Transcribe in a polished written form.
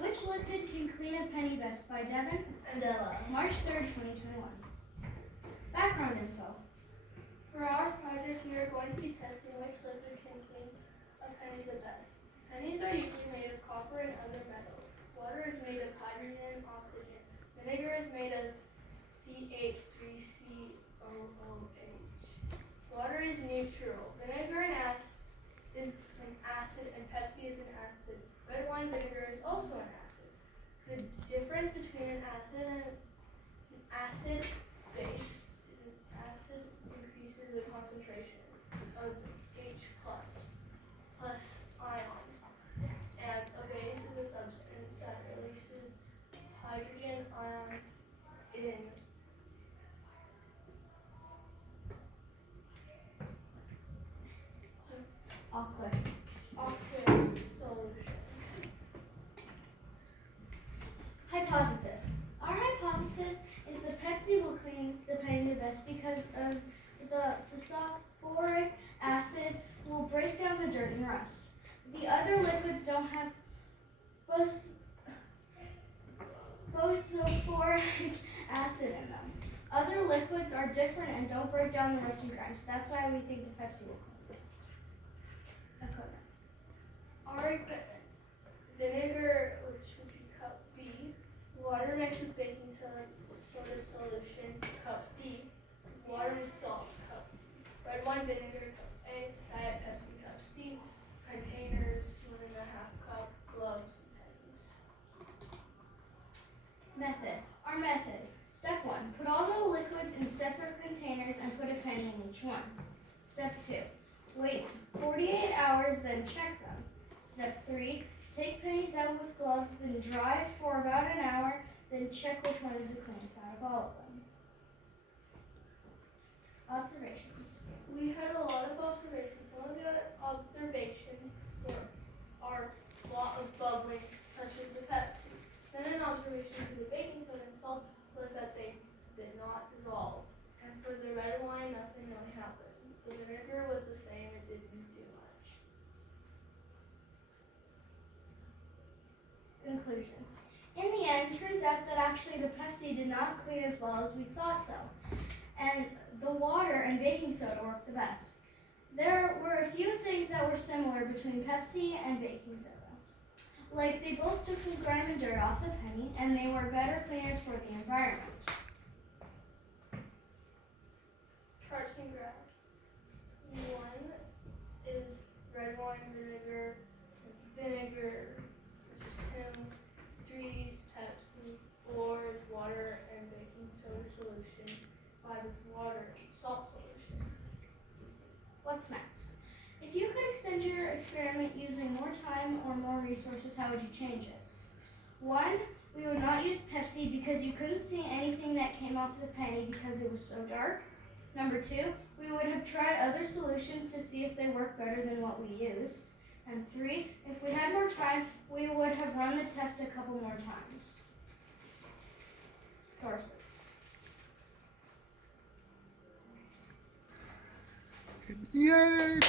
Which liquid can clean a penny best by Devyn and Ella. March 3rd, 2021. Background info. For our project, we are going to be testing which liquid can clean a penny the best. Pennies are usually made of copper and other metals. Water is made of hydrogen and oxygen. Vinegar is made of CH3COOH. Water is neutral. Vinegar is an acid and Pepsi is an acid. Red wine vinegar is also an acid. The difference between an acid and an acid base is an acid increases the concentration of H plus ions, and a base is a substance that releases hydrogen ions in Aqueous solution. Hypothesis. Our hypothesis is the Pepsi will clean the penny the best because of the phosphoric acid will break down the dirt and rust. The other liquids don't have phosphoric acid in them. Other liquids are different and don't break down the rust and grime, so that's why we think the Pepsi will clean. Equipment. Our equipment: vinegar, which would be cup B, water mixed with baking soda solution, cup D, water and salt, cup B, red wine vinegar, cup A, Diet Pepsi, cup C, containers, 1.5 cup, gloves, and pennies. Method. Our method. Step 1. Put all the liquids in separate containers and put a penny in each one. Step 2. Wait 48 hours, then check them. Step 3. Take pennies out with gloves, then dry for about an hour, then check which one is the cleanest out of all of them. Observations. We had a lot of observations. Some of the observations are a lot of bubbling, such as the Pepsi. Then an observation for the baking soda and salt was that they did not dissolve. And for the red wine, nothing really happened. The vinegar was the same, it didn't do much. Conclusion. In the end, turns out that actually the Pepsi did not clean as well as we thought so, and the water and baking soda worked the best. There were a few things that were similar between Pepsi and baking soda. Like they both took some grime and dirt off the penny, and they were better cleaners for the environment. Charts and graphs. One is red wine vinegar, which is 2. 3 is Pepsi. 4 is water and baking soda solution. 5 is water and salt solution. What's next? If you could extend your experiment using more time or more resources, how would you change it? 1, we would not use Pepsi because you couldn't see anything that came off the penny because it was so dark. Number 2, we would have tried other solutions to see if they work better than what we used. And 3, if we had more time, we would have run the test a couple more times. Sources. Yay!